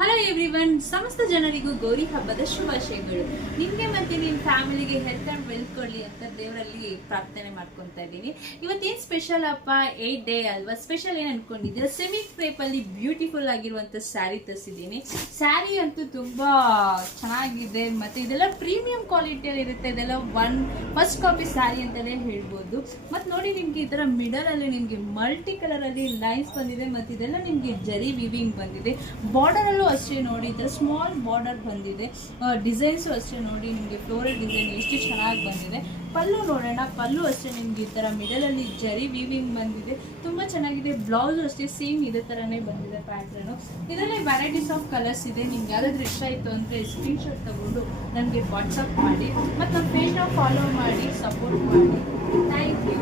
Hello everyone, ಸಮಸ್ತ ಜನರಿಗೂ ಗೌರಿ ಹಬ್ಬದ ಶುಭಾಶಯಗಳು. ನಿಮಗೆ ಮತ್ತೆ ನಿಮ್ಮ ಫ್ಯಾಮಿಲಿಗೆ ಹೆಲ್ತ್ ಅಂಡ್ ವೆಲ್ತ್ ಕೊಡಲಿ ಅಂತ ದೇವರಲ್ಲಿ ಪ್ರಾರ್ಥನೆ ಮಾಡ್ಕೊತಾ ಇದ್ದೀನಿ. ಇವತ್ತೇನು ಸ್ಪೆಷಲ್ ಅಪ್ಪ, 8 ಡೇ ಅಲ್ವಾ, ಸ್ಪೆಷಲ್ ಏನು ಅನ್ಕೊಂಡಿದ್ದೀರಾ? ಸೆಮಿ ಕ್ರೇಪ್ ಅಲ್ಲಿ ಬ್ಯೂಟಿಫುಲ್ ಆಗಿರುವಂತ ಸ್ಯಾರಿ ತರಿಸಿದ್ದೀನಿ. ಸ್ಯಾರಿ ಅಂತೂ ತುಂಬಾ ಚೆನ್ನಾಗಿದೆ, ಮತ್ತೆ ಇದೆಲ್ಲ ಪ್ರೀಮಿಯಂ ಕ್ವಾಲಿಟಿಯಲ್ಲಿ ಇರುತ್ತೆ. ಇದೆಲ್ಲ ಫಸ್ಟ್ ಕಾಪಿ ಸ್ಯಾರಿ ಅಂತಲೇ ಹೇಳ್ಬೋದು. ಮತ್ತೆ ನೋಡಿ, ನಿಮ್ಗೆ ಈ ತರ ಮಿಡಲ್ ಅಲ್ಲಿ ನಿಮ್ಗೆ ಮಲ್ಟಿ ಕಲರ್ ಅಲ್ಲಿ ಲೈನ್ಸ್ ಬಂದಿದೆ, ಮತ್ತೆ ಇದೆಲ್ಲ ನಿಮ್ಗೆ ಜರಿ ವಿವಿಂಗ್ ಬಂದಿದೆ. ಬಾರ್ಡರ್ ಅಲ್ಲೂ ಅಷ್ಟೇ ನೋಡಿ, ಇದರ ಸ್ಮಾಲ್ ಬಾರ್ಡರ್ ಬಂದಿದೆ. ಡಿಸೈನ್ಸು ಅಷ್ಟೇ ನೋಡಿ, ನಿಮಗೆ ಫ್ಲೋರಲ್ ಡಿಸೈನ್ ಎಷ್ಟು ಚೆನ್ನಾಗಿ ಬಂದಿದೆ. ಪಲ್ಲು ನೋಡೋಣ, ಪಲ್ಲು ಅಷ್ಟೇ ನಿಮ್ಗೆ ಈ ಥರ ಮಿಡಲಲ್ಲಿ ಜರಿ ವೀವಿಂಗ್ ಬಂದಿದೆ, ತುಂಬ ಚೆನ್ನಾಗಿದೆ. ಬ್ಲೌಸು ಅಷ್ಟೇ ಸೇಮ್ ಇದೇ ಥರನೇ ಬಂದಿದೆ ಪ್ಯಾಟ್ರನು. ಇದರಲ್ಲಿ ವೆರೈಟೀಸ್ ಆಫ್ ಕಲರ್ಸ್ ಇದೆ. ನಿಮ್ಗೆ ಯಾವ್ದಾದ್ರು ಇಷ್ಟ ಆಯಿತು ಅಂದರೆ ಸ್ಕ್ರೀನ್ಶಾಟ್ ತಗೊಂಡು ನನಗೆ ವಾಟ್ಸಪ್ ಮಾಡಿ, ಮತ್ತು ನಮ್ಮ ಪೇಜ್ನ ಫಾಲೋ ಮಾಡಿ, ಸಪೋರ್ಟ್ ಮಾಡಿ. Thank you.